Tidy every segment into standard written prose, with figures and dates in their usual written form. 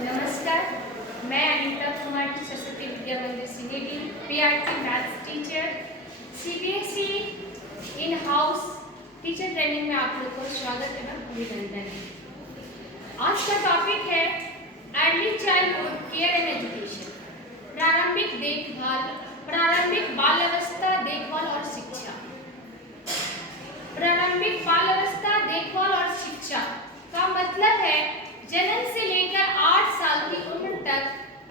नमस्कार, मैं अनीता कुमारी सरस्वती विद्या मंदिर सीनेडी PRT maths teacher CBSE in house teacher training में आप लोग को स्वागत एवं अभिनंदन है। आज का टॉपिक है early childhood care and education, प्रारंभिक देखभाल, प्रारंभिक बाल अवस्था देखभाल और शिक्षा। प्रारंभिक बाल अवस्था देखभाल और शिक्षा का मतलब है जन्म से लेकर 8 साल की उम्र तक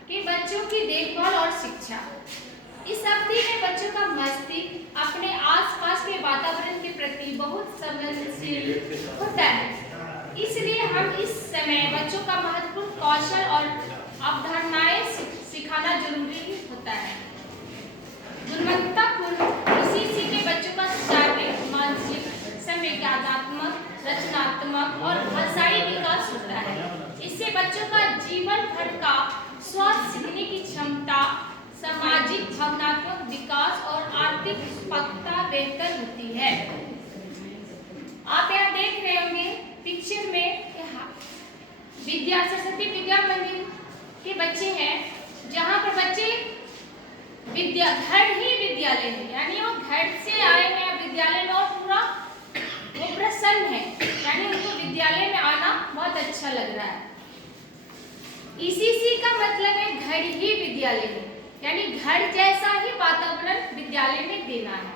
के बच्चों की देखभाल और शिक्षा। इस अवधि में बच्चों का मस्तिष्क अपने आसपास के वातावरण के प्रति बहुत संवेदनशील होता है, इसलिए हम इस समय बच्चों का महत्वपूर्ण कौशल और अवधारणाएं सिखाना जरूरी होता है। गुणवत्तापूर्ण इसी के बच्चों का शारीरिक, मानसिक, संवेदनात्मक, रचनात्मक और भाषाई विकास होता है। इससे बच्चों का जीवन भर का स्वास्थ्य, सीखने की क्षमता, सामाजिक भावनात्मक विकास और आर्थिक पक्वता बेहतर होती है। आप यहाँ देख रहे होंगे पिक्चर में सरस्वती विद्या मंदिर के बच्चे हैं, जहाँ पर बच्चे घर ही विद्यालय है, यानी वो घर से आए हैं विद्यालय में और पूरा वो प्रसन्न है, यानी उनको विद्यालय में आना बहुत अच्छा लग रहा है। ईसीसी का मतलब है घर ही विद्यालय है, यानी घर जैसा ही वातावरण विद्यालय में देना है।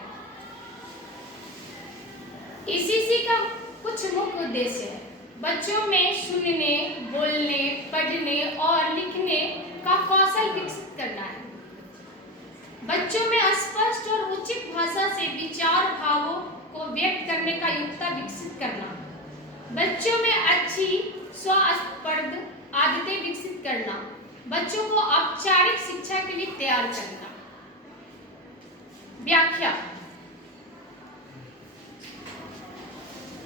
ईसीसी का कुछ मुख्य उद्देश्य है बच्चों में सुनने, बोलने, पढ़ने और लिखने का कौशल विकसित करना है। बच्चों में स्पष्ट और उचित भाषा से विचार भावों को व्यक्त करने का योग्यता विकसित करना, बच्चों में अच्छी स्वस्पर्ध आदतें विकसित करना, बच्चों को औपचारिक शिक्षा के लिए तैयार करना। व्याख्या।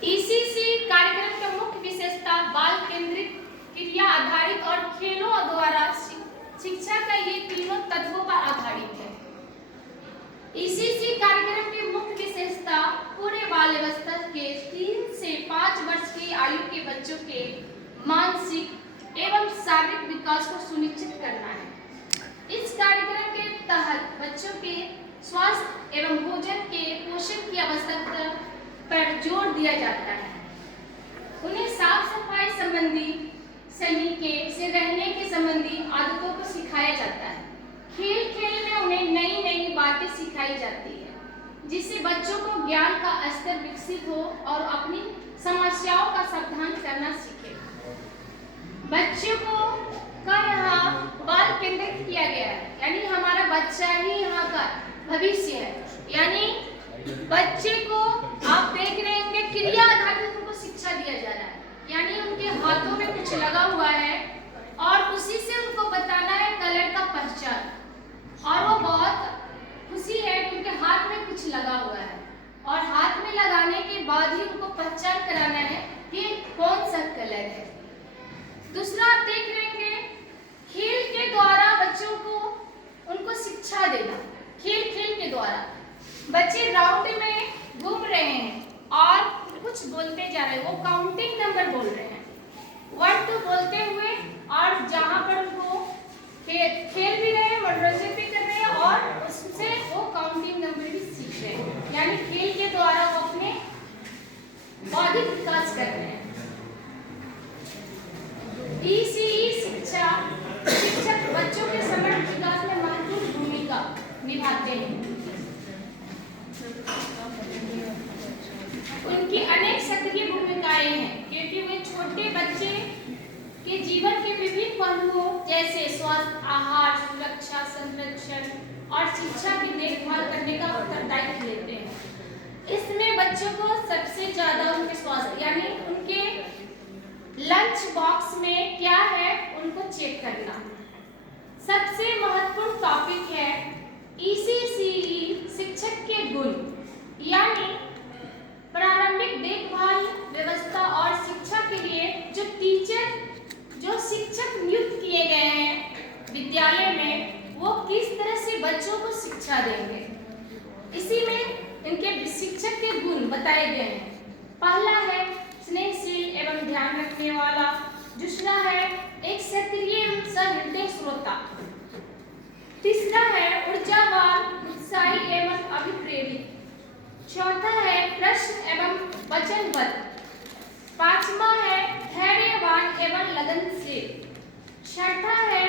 ईसीसी कार्यक्रम का मुख्य विशेषता बाल केंद्रित, क्रिया आधारित और खेलों द्वारा शिक्षा का ये तीनों तत्वों पर आधारित है। ईसीसी कार्यक्रम की मुख्य विशेषता पूरे बाल अवस्था के 3 से 5 वर्ष की आयु के बच्चों के मानसिक एवं शारीरिक विकास को सुनिश्चित करना है। इस कार्यक्रम के तहत बच्चों के स्वास्थ्य एवं भोजन के पोषण की आवश्यकता पर जोर दिया जाता है। उन्हें साफ सफाई संबंधी, सलीके से रहने के संबंधी आदतों को सिखाया जाता है। खेल खेल में उन्हें नई नई बातें सिखाई जाती है, जिससे बच्चों को ज्ञान का स्तर विकसित हो और अपनी समस्याओं का समाधान करना सीखे। बच्चों का यहाँ बाल केंद्रित किया गया है, यानी हमारा बच्चा ही यहाँ का भविष्य है। यानी बच्चे को आप देख रहे होंगे क्रिया आधारित उनको शिक्षा दिया जा रहा है, यानी उनके हाथों में कुछ लगा हुआ है और उसी से उनको बताना है कलर का पहचान, और वो बहुत खुशी है कि उनके हाथ में कुछ लगा हुआ है और हाथ में लगाने के बाद ही उनको पहचान कराना है कि कौन सा कलर है। दूसरा आप देख रहे हैं खेल के द्वारा बच्चों को उनको शिक्षा देना। खेल खेल के द्वारा बच्चे राउंड में घूम रहे हैं और कुछ बोलते जा रहे हैं, वो काउंटिंग नंबर बोल रहे हैं, 1 2 बोलते हुए, और जहाँ पर उनको खेल भी रहे हैं, मनोरंजन भी कर रहे हैं और उससे वो काउंटिंग नंबर भी सीख रहे हैं, यानी खेल के द्वारा वो अपने बौद्धिक विकास कर रहे हैं। ईसीई शिक्षक बच्चों के समग्र विकास में महत्वपूर्ण भूमिका निभाते हैं। उनकी अनेक सक्रिय भूमिकाएं हैं, क्योंकि वे छोटे बच्चे के जीवन के विभिन्न पहलुओं जैसे स्वास्थ्य, आहार, सुरक्षा, संरक्षण और शिक्षा की देखभाल करने का उत्तरदायित्व लेते हैं। इसमें बच्चों को सबसे ज्यादा उनके स्वास्थ्य, यानी उनके लंच बॉक्स में क्या है उनको चेक करना सबसे महत्वपूर्ण टॉपिक है। ईसीसी शिक्षक के गुण, यानी प्रारंभिक देखभाल व्यवस्था और शिक्षा के लिए जो शिक्षक नियुक्त किए गए हैं विद्यालय में, वो किस तरह से बच्चों को शिक्षा देंगे, इसी में इनके शिक्षक के गुण बताए गए हैं। पहला है स्नेहशील एवं ध्यान रखने वाला, दूसरा है एक सक्रिय चौथा है प्रश्न एवं वचनबद्ध। पांचवा है धैर्यवान एवं लगनशील। छठा है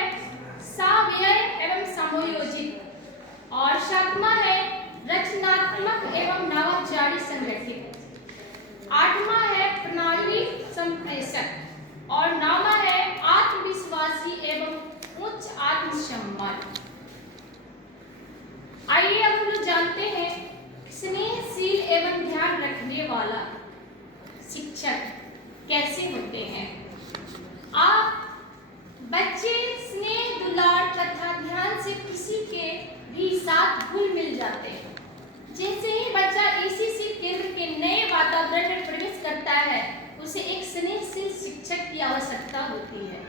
साव्यय एवं समयोजित। और सातवां है रचनात्मक एवं नवाचारी संगठित। आठवां है प्रणाली संप्रेषक। और नौवां है आत्मविश्वासी एवं उच्च आत्मसम्मान। आइए अब हम लोग जानते हैं स्नेहशील एवं ध्यान रखने वाला शिक्षक कैसे होते हैं। आप बच्चे स्नेह दुलार तथा ध्यान से किसी के भी साथ घुल मिल जाते हैं। जैसे ही बच्चा ईसीसी केंद्र के नए वातावरण में प्रवेश करता है, उसे एक स्नेहशील शिक्षक की आवश्यकता होती है,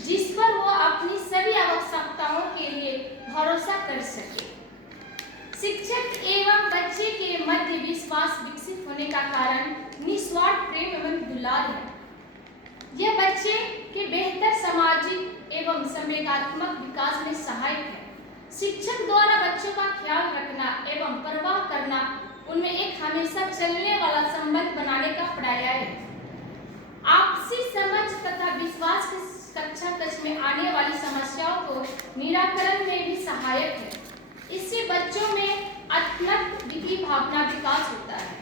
जिस पर वो अपनी सभी आवश्यकताओं के लिए भरोसा कर सके। शिक्षक एवं बच्चे के मध्य विश्वास विकसित होने का कारण निस्वार्थ प्रेम एवं दुलार है। यह बच्चे के बेहतर सामाजिक एवं संवेगात्मक विकास में सहायक है। शिक्षक द्वारा बच्चों का ख्याल रखना एवं परवाह करना, उनमें एक हमेशा चलने वाला संबंध बनाने का पर्याय है। आपसी समझ तथा विश्वास के कक्षा कक्ष में आने वाली समस्याओं को निराकरण में भी सहायक है। इससे बच्चों में अत्यंत विधि भावना विकास होता है,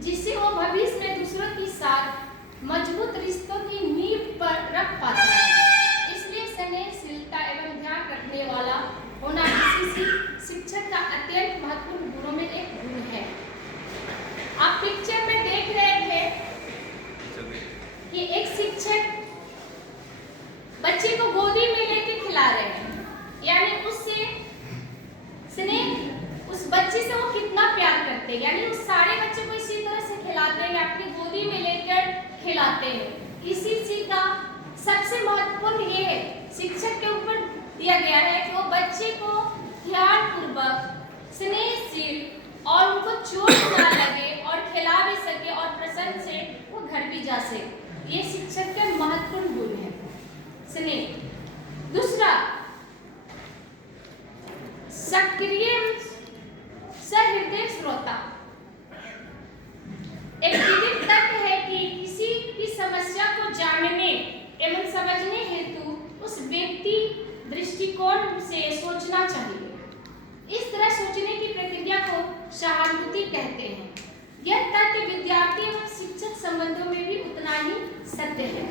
जिससे वो भविष्य में दूसरों के साथ मजबूत रिश्तों की नींव पर रख पाता है। इसलिए स्नेहशीलता एवं ध्यान रखने वाला होना किसी शिक्षक का अत्यंत महत्वपूर्ण गुणों में एक गुण है। आप पिक्चर में देख रहे थे कि एक शिक्षक बच्चे को गोदी में लेके खिला रहे हैं, यानी उससे स्नेह, उस बच्चे से वो कितना प्यार करते हैं, यानी उस सारे बच्चे को इसी तरह से खिलाते हैं, अपनी गोदी में लेकर खिलाते हैं। इसी चीज का सबसे महत्वपूर्ण ये है, शिक्षक के ऊपर दिया गया है कि वो बच्चे को ध्यानपूर्वक, स्नेहशील और उनको चोट ना लगे और खिला भी सके और प्रसन्न से वो घर भी जा सके। ये शिक्षक के महत्वपूर्ण गुण है स्नेह। दूसरा, सक्रिय सहृदय श्रोता। एक विदित तथ्य है कि किसी भी समस्या को जानने एवं समझने हेतु उस व्यक्ति दृष्टिकोण से सोचना चाहिए। इस तरह सोचने की प्रक्रिया को सहानुभूति कहते हैं। यह तथ्य विद्यार्थी एवं शिक्षक संबंधों में भी उतना ही सत्य है।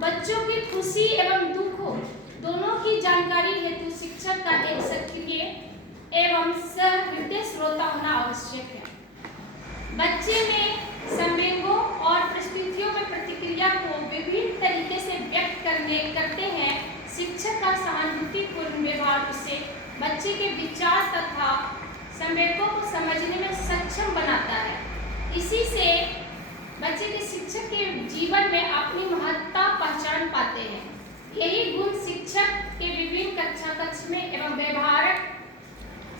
बच्चों की खुशी एवं दुखों दोनों की जानकारी हेतु शिक्षक का एक सक्रिय एवं सहृदय श्रोता होना आवश्यक है। बच्चे में संवेगों और परिस्थितियों में प्रतिक्रिया को विभिन्न तरीके से व्यक्त करते हैं। शिक्षक का सहानुभूतिपूर्ण व्यवहार उसे बच्चे के विचार तथा संवेगों को समझने में सक्षम बनाता है। इसी से बच्चे के शिक्षक के जीवन में अपनी महत्ता पहचान पाते हैं। यही गुण शिक्षक के विभिन्न कक्षा कक्ष में एवं व्यवहारिक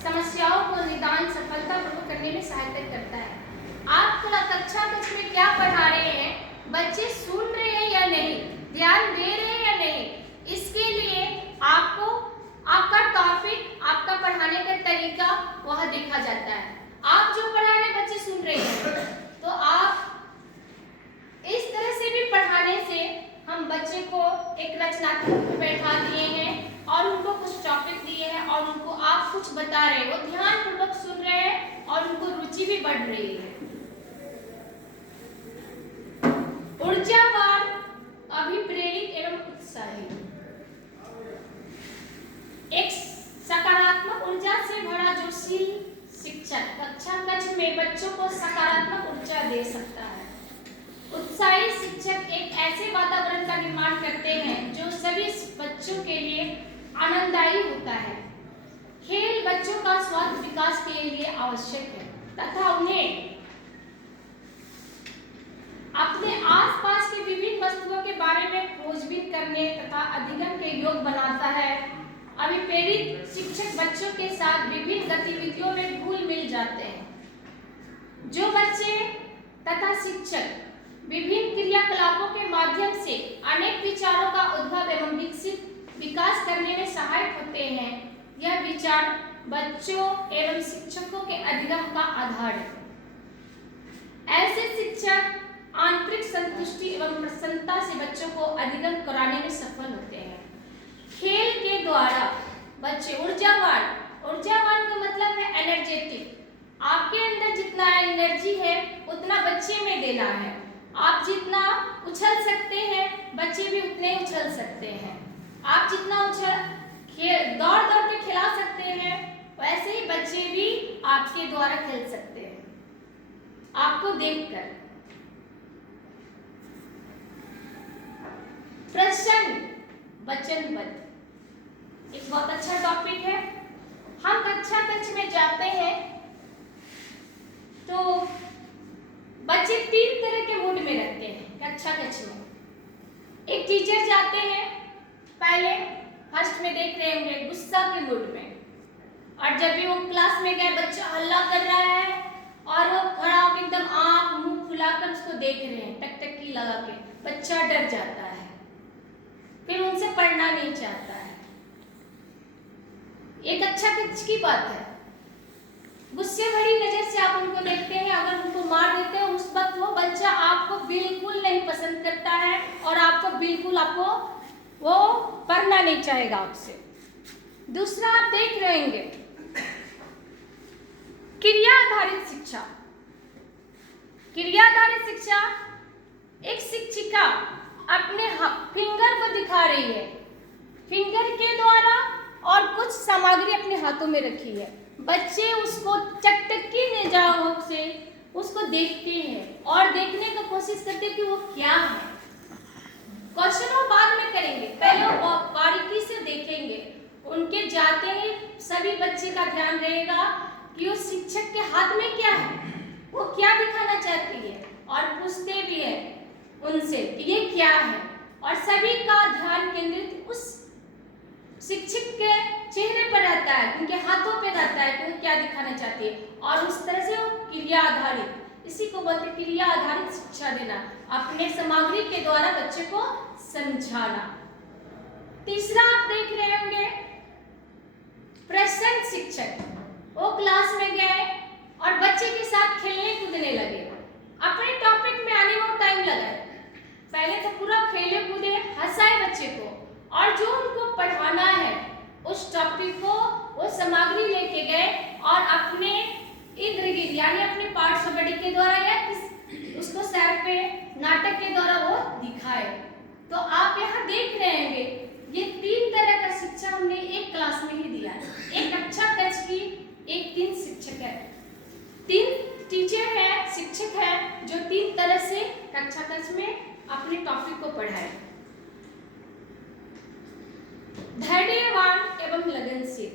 समस्याओं को निदान सफलतापूर्वक करने में सहायता करता है। आप कक्षा कक्ष में क्या पढ़ा रहे हैं, बच्चे सुन रहे हैं या नहीं, ध्यान दे रहे हैं या नहीं, इसके लिए आपको आपका टॉपिक, आपका पढ़ाने का तरीका वह देखा जाता है। आप जो पढ़ा रहे हैं बच्चे सुन रहे हैं, तो आप इस तरह से भी पढ़ाने से हम बच्चे को एक रचनात्मक में बैठा दिए हैं और उनको कुछ टॉपिक दिए हैं और उनको आप कुछ बता रहे हैं, वो ध्यानपूर्वक सुन रहे हैं और उनको रुचि भी बढ़ रही है। ऊर्जावान, अभिप्रेरित एवं उत्साही। एक सकारात्मक ऊर्जा से भरा जोशील शिक्षक कक्षा कक्ष में बच्चों को सकारात्मक ऊर्जा दे सकता है। उत्साही शिक्षक एक ऐसे वातावरण का निर्माण करते हैं जो सभी बच्चों के लिए आनंददायी होता है। खेल बच्चों का स्वास्थ्य विकास के लिए आवश्यक है तथा उन्हें अपने आसपास के विभिन्न वस्तुओं के बारे में खोजबीन करने तथा अध्ययन के योग्य बनाता है। अभिप्रेरित शिक्षक बच्चों के साथ विभिन्न गतिविधियों में घुल मिल जाते हैं। जो बच्चे तथा शिक्षक विभिन्न क्रियाकलापों के माध्यम से अनेक विचारों का उद्भव एवं विकास करने में सहायक होते हैं, यह विचार बच्चों एवं शिक्षकों के अधिगम का आधार है। ऐसे शिक्षक आंतरिक संतुष्टि एवं प्रसन्नता से बच्चों को अधिगम कराने में सफल होते हैं। खेल के द्वारा बच्चे ऊर्जावान का मतलब है एनर्जेटिक। आपके अंदर जितना एनर्जी है उतना बच्चे में देना है। आप जितना उछल सकते हैं बच्चे भी उतने उछल सकते हैं। आप जितना दौड़ के खिला सकते हैं वैसे ही बच्चे भी आपके द्वारा खेल सकते हैं आपको देखकर। प्रश्न वचनबद्ध एक बहुत अच्छा टॉपिक है। हम कक्षा कक्ष में जाते हैं तो बच्चे 3 तरह के मूड में रहते हैं कक्षा कक्ष में। एक टीचर जाते हैं पहले फर्स्ट में देख रहे होंगे गुस्सा के मूड में, और जब भी वो क्लास में गए बच्चा हल्ला कर रहा है और वो खड़ा होकर एकदम आंख मुंह फुलाकर उसको देख रहे हैं टकटकी लगा के, बच्चा डर जाता है, फिर उनसे पढ़ना नहीं चाहता है। एक अच्छा कक्ष की बात है। गुस्से भरी नजर से आप उनको देखते हैं, अगर उनको मार देते हैं उस वक्त वो बच्चा आपको बिल्कुल नहीं पसंद करता है और आपको वो पढ़ना नहीं चाहेगा आपसे। दूसरा आप देख रहे होंगे क्रिया आधारित शिक्षा। क्रिया आधारित शिक्षा एक शिक्षिका अपने फिंगर को दिखा रही है, फिंगर के द्वारा और कुछ सामग्री अपने हाथों में रखी है। बच्चे उसको चकटकी निगाहों से उसको देखते हैं और देखने की कोशिश करते हैं कि वो क्या है। क्वेश्चन वो बाद में करेंगे, पहले वो बारीकी से देखेंगे। उनके जाते ही सभी बच्चे का ध्यान रहेगा कि उस शिक्षक के हाथ में क्या है, वो क्या दिखाना चाहती है, और पूछते भी है उनसे कि ये क्या है, और सभी का ध्यान केंद्रित उस शिक्षक के चेहरे पर रहता है, उनके हाथों पे रहता है कि वो क्या दिखाना चाहती है, और उस तरह से वो क्रिया आधारित, इसी को बोलते हैं क्रिया आधारित शिक्षा देना, अपने सामग्री के द्वारा बच्चे को समझाना। तीसरा आप देख रहे होंगे प्रश्न शिक्षक। वो क्लास में गए और बच्चे के साथ खेलने कूदने लगे, अपने टॉपिक में आने में टाइम लगाए। पहले तो पूरा खेले कूदे, हंसाए बच्चे को, और जो उनको पढ़ाना है उस टॉपिक को वो सामग्री लेके गए और अपने इर्द गिर्द यानी अपने पाठ्यपुस्तक के द्वारा या उसको सर पे नाटक के द्वारा वो दिखाए। तो आप यहाँ देख रहे होंगे ये 3 तरह का शिक्षा हमने एक क्लास में ही दिया है। एक कक्षा कक्ष की, एक 3 शिक्षक है, 3 टीचर है, शिक्षक है जो 3 तरह से कक्षा कक्ष में अपने टॉपिक को पढ़ाए। धैर्यवान एवं लगनशील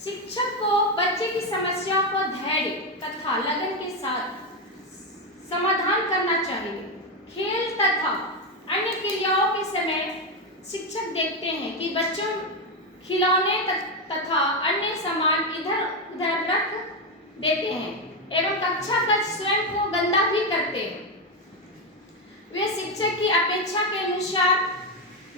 शिक्षक को बच्चे की समस्याओं को धैर्य तथा लगन के साथ समाधान करना चाहिए। खेल तथा अन्य क्रियाओं के समय शिक्षक देखते हैं कि बच्चों खिलौने तथा अन्य सामान इधर उधर रख देते हैं एवं कक्षा कक्ष स्वयं को गंदा भी करते हैं। वे शिक्षक की अपेक्षा के अनुसार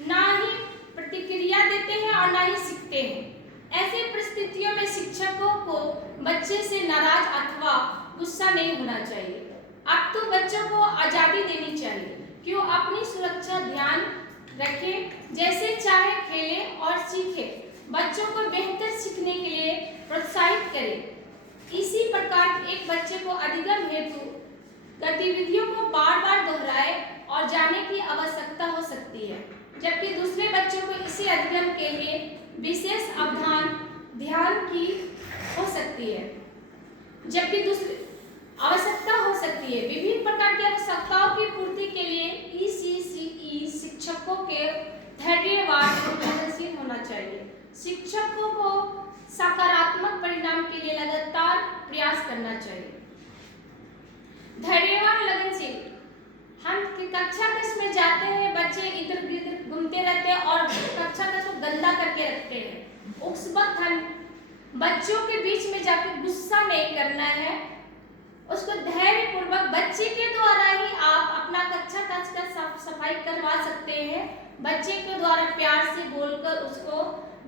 ना ही प्रतिक्रिया देते हैं और ना ही सीखते हैं। ऐसी परिस्थितियों में शिक्षकों को बच्चे से नाराज अथवा गुस्सा नहीं होना चाहिए। अब तो बच्चों को आजादी देनी चाहिए कि वो अपनी सुरक्षा ध्यान रखे, जैसे चाहे खेले और सीखे। बच्चों को बेहतर सीखने के लिए प्रोत्साहित करें। इसी प्रकार एक बच्चे को अधिगम हेतु गतिविधियों को बार बार दोहराए और जाने की आवश्यकता हो सकती है, जबकि दूसरे बच्चों को इसी अधिगम के लिए विशेष ध्यान की हो सकती है, जबकि दूसरी आवश्यकता हो सकती है। विभिन्न प्रकार की आवश्यकताओं की पूर्ति के लिए ECCE शिक्षकों के धैर्यवान और लगनशील होना चाहिए। शिक्षकों को सकारात्मक परिणाम के लिए लगातार प्रयास करना चाहिए। धैर्यवान लगनशील, हम कक्षा कक्ष में जाते हैं, बच्चे इधर उधर घूमते रहते हैं और कक्षा कक्ष को गंदा करके रखते हैं। उस वक्त हम बच्चों के बीच में जाकर गुस्सा नहीं करना है, उसको धैर्य पूर्वक बच्चे के द्वारा ही आप अपना कक्षा कक्ष का साफ सफाई करवा सकते हैं। बच्चे के द्वारा प्यार से बोलकर उसको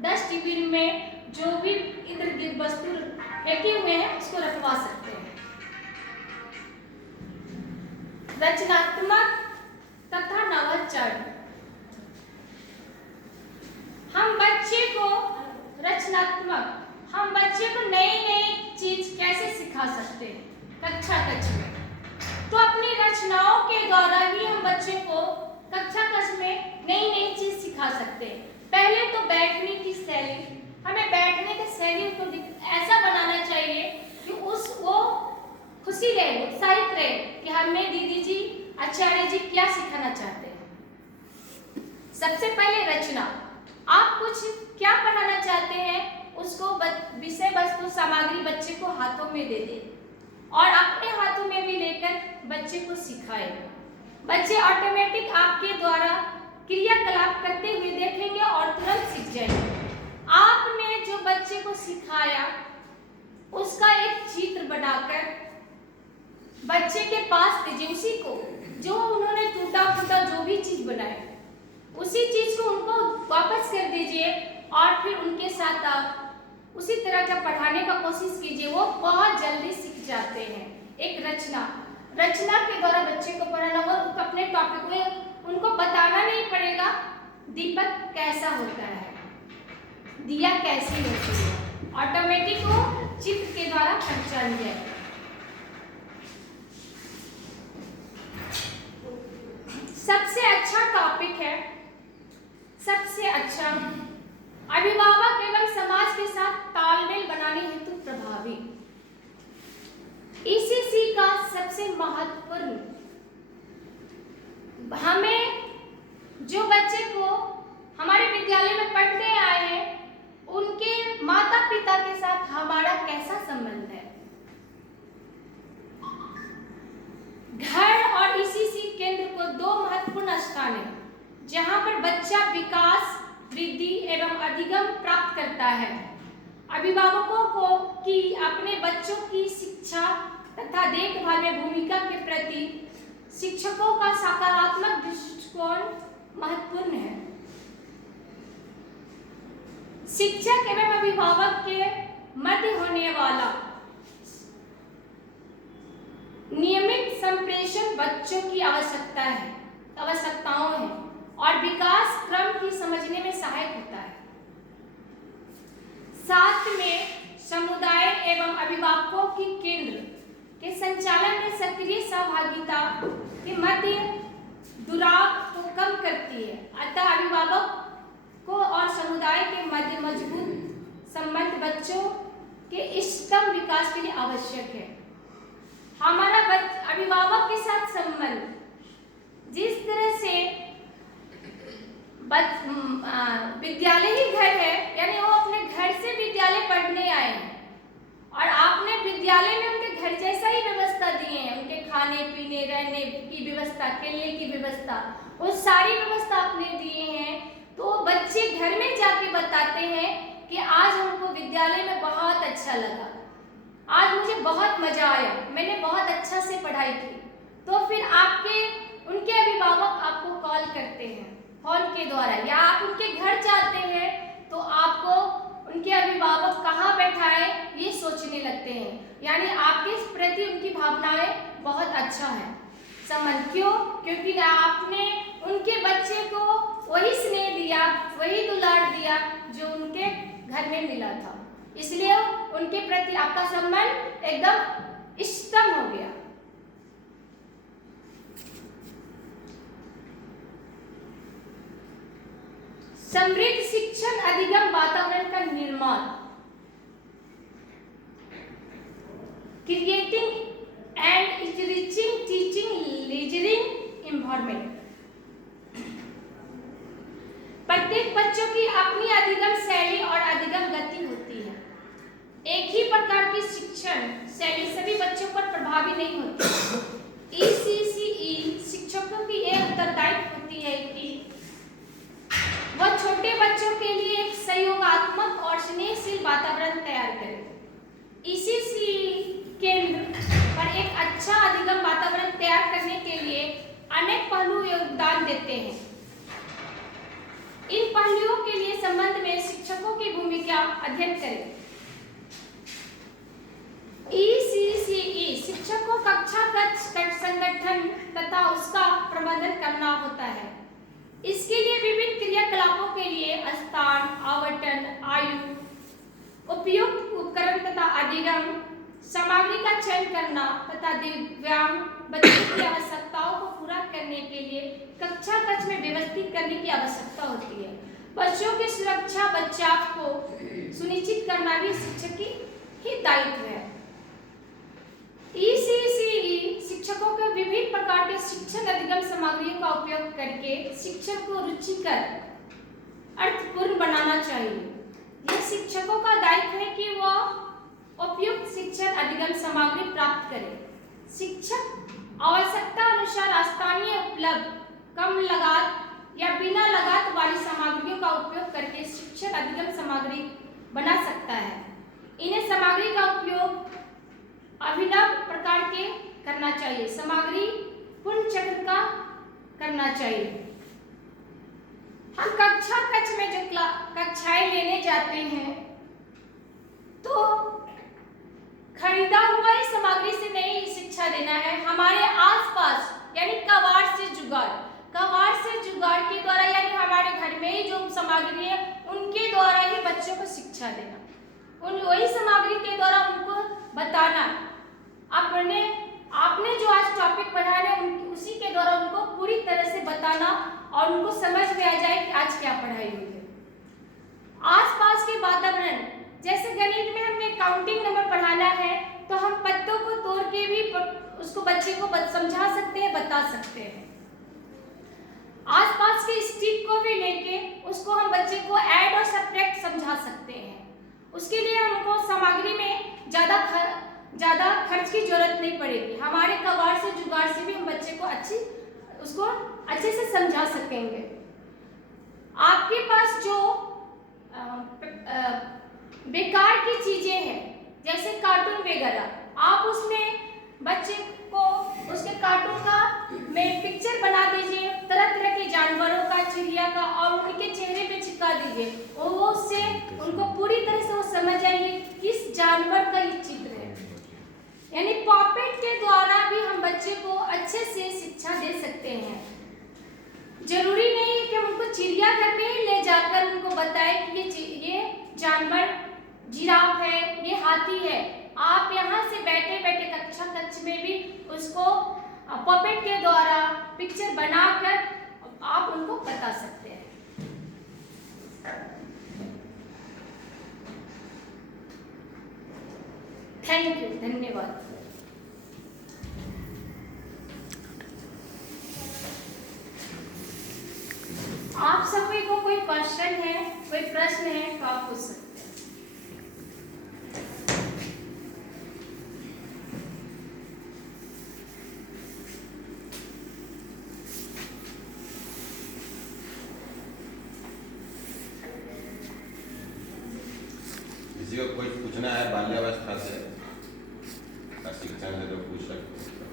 डस्टबिन में जो भी इधर गिर्द वस्तु फेंके हुए हैं उसको रखवा सकते हैं। रचनात्मक तथा नवाचार। हम बच्चे को नई नई चीज कैसे सिखा सकते हैं कक्षा कक्ष में? तो अपनी रचनाओं के द्वारा ही हम बच्चे को कक्षा कक्ष में नई नई चीज सिखा सकते हैं। पहले तो बैठने की शैली, हमें बैठने की शैली को ऐसा बनाना चाहिए कि वो खुशी रहे, उत्साहित रहे कि हमें दीदी जी, आचार्य जी क्या सिखाना चाहते हैं। सबसे पहले रचना, आप कुछ क्या पढ़ाना चाहते हैं उसको विषय वस्तु सामग्री बच्चे को हाथों में दे दें और अपने हाथों में भी लेकर बच्चे को सिखाएं। बच्चे ऑटोमेटिक आपके द्वारा क्रियाकलाप करते हुए देखेंगे और तुरंत सीख जाएंगे। आपने जो बच्चे को सिखाया उसका एक चित्र बनाकर बच्चे के पास भेजिए। उसी को जो उन्होंने टूटा फूटा जो भी चीज बनाया उसी चीज को उनको वापस कर दीजिए और फिर उनके साथ आप उसी तरह का पढ़ाने का कोशिश कीजिए। वो बहुत जल्दी सीख जाते हैं। एक रचना के द्वारा बच्चे को पढ़ाना होगा। अपने टॉपिक को उनको बताना नहीं पड़ेगा, दीपक कैसा होता है, दिया कैसी होती है, ऑटोमेटिक वो चित्र के द्वारा पहचान जाए। सबसे अच्छा टॉपिक है, सबसे अच्छा अभिभावक एवं समाज के साथ तालमेल बनाने हेतु प्रभावी। ईसीसी का सबसे महत्वपूर्ण, हमें जो बच्चे को हमारे विद्यालय में पढ़ने आए हैं उनके माता पिता के साथ हमारा कैसा संबंध है। घर और ईसीसी केंद्र को दो महत्वपूर्ण स्थान है जहां पर बच्चा विकास, वृद्धि एवं अधिगम प्राप्त करता है। अभिभावकों को की अपने बच्चों की शिक्षा तथा देखभाल में भूमिका के प्रति शिक्षकों का सकारात्मक दृष्टिकोण महत्वपूर्ण है। शिक्षक एवं अभिभावक के मध्य होने वाला नियमित संप्रेषण बच्चों की आवश्यकताओं है और विकास क्रम की समझने में सहायक होता है। साथ में समुदाय एवं अभिभावकों की केंद्र के संचालन में सक्रिय सहभागिता के मध्य दुराव को कम करती है। अतः अभिभावक को और समुदाय के मध्य मजबूत संबंध बच्चों के इष्टतम विकास के लिए आवश्यक है। हमारा अभिभावक के साथ संबंध जिस तरह से विद्यालय ही घर है, यानी वो अपने घर से विद्यालय पढ़ने आए हैं और आपने विद्यालय में उनके घर जैसा ही व्यवस्था दिए हैं। उनके खाने पीने, रहने की व्यवस्था, खेलने की व्यवस्था, वो सारी व्यवस्था आपने दिए हैं। तो बच्चे घर में जाके बताते हैं कि आज हमको विद्यालय में बहुत अच्छा लगा, आज मुझे बहुत मजा आया, मैंने बहुत अच्छा से पढ़ाई की। तो फिर उनके अभिभावक आपको कॉल करते हैं फोन के द्वारा, या आप उनके घर जाते हैं तो आपको उनके अभिभावक कहाँ बैठाए ये सोचने लगते हैं। यानी आपके प्रति उनकी भावनाएं बहुत अच्छा है संबंध। क्यों? क्योंकि आपने उनके बच्चे को वही स्नेह दिया, वही दुलार दिया जो उनके घर में मिला था, इसलिए उनके प्रति आपका संबंध एकदम इष्टतम हो गया। समृद्ध शिक्षण अधिगम वातावरण का निर्माण, creating and enriching teaching learning environment. प्रत्येक बच्चों की अपनी अधिगम शैली और अधिगम गति होती है। एक ही प्रकार की शिक्षण शैली सभी बच्चों पर प्रभावी नहीं होती। ईसीसीई शिक्षकों की यह उत्तरदायित्व होती है कि वह छोटे बच्चों के लिए एक सहयोगात्मक और स्नेहशील वातावरण तैयार करें। ईसीसीई केंद्र पर एक अच्छा अधिगम वातावरण तैयार करने के लिए अनेक पहलू योगदान देते हैं। इन पहलुओं के लिए संबंध में शिक्षकों की भूमिका अध्ययन करें। ईसीसीई शिक्षकों कक्षा कक्ष संगठन तथा उपयुक्त उपकरण तथा अधिगम सामग्री का चयन करना तथा दिव्यांग बच्चों की आवश्यकताओं को पूरा करने के लिए कक्षा कक्ष में व्यवस्थित करने की आवश्यकता होती है। बच्चों की सुरक्षा बचाव को सुनिश्चित करना भी शिक्षक की ही दायित्व है। ECCE शिक्षकों को विभिन्न प्रकार के शिक्षण अधिगम सामग्रियों का उपयोग करके शिक्षक को रुचिकर अर्थपूर्ण बनाना चाहिए। यह शिक्षकों का दायित्व है कि वह उपयुक्त शिक्षण अधिगम सामग्री प्राप्त करें। शिक्षक आवश्यकता अनुसार स्थानीय उपलब्ध कम लागत या बिना लागत वाली सामग्रियों का उपयोग करके शिक्षण अधिगम सामग्री बना सकता है। इन्हें सामग्री का उपयोग अभिनव प्रकार के करना चाहिए। सामग्री पुनर्चक्र का करना चाहिए। हम कक्षा कक्ष में जो कक्षाएं लेने जाते हैं तो खरीदा हुआ ही सामग्री से नहीं शिक्षा देना है। हमारे आसपास यानी कबाड़ से जुगाड़ के द्वारा यानी हमारे घर में ही जो सामग्री है उनके द्वारा ही बच्चों को शिक्षा देना। उन वही सामग्री के द्वारा उनको बताना। आपने जो आज टॉपिक पढ़ा है उसी के द्वारा उनको पूरी तरह से बताना और उनको समझ में आ जाए कि आज क्या पढ़ाई हुई है। आसपास के वातावरण, जैसे गणित में हमने काउंटिंग नंबर पढ़ाना है तो हम पत्तों को तोड़ के भी उसको बच्चे को समझा सकते हैं, बता सकते हैं। आसपास के स्टिक को भी लेके उसको हम बच्चे को ऐड और सब्ट्रैक्ट समझा सकते हैं। उसके लिए हमको सामग्री में ज्यादा खर्च की जरूरत नहीं पड़ेगी। हमारे कबाड़ से जुगाड़ से भी हम बच्चे को उसको अच्छे से समझा सकेंगे। आपके पास जो बेकार की चीजें हैं जैसे कार्टून वगैरह, आप उसमें बच्चे को उसके कार्टून का में पिक्चर बना दीजिए तरह तरह के जानवरों का, चिड़िया का और उनके चेहरे पे चिपका दीजिए। और वो उससे उनको पूरी तरह से वो समझ आएंगे किस जानवर का ये चित्र है। यानी पॉपेट के द्वारा भी हम बच्चे को अच्छे से शिक्षा दे सकते हैं। जरूरी नहीं है कि हम उनको चिड़ियाघर में ही ले जाकर उनको बताएं कि ये जानवर जिराफ है, ये हाथी है। आप यहाँ से बैठे बैठे कक्षा कक्ष में भी उसको पॉपेट के द्वारा पिक्चर बनाकर आप उनको बता सकते हैं। थैंक यू, धन्यवाद। आप सभी को कोई क्वेश्चन है, कोई प्रश्न है तो आप पूछ सकते हैं। किसी को कोई पूछना है बाल्यावस्था से शिक्षण से तो पूछ सकते हैं।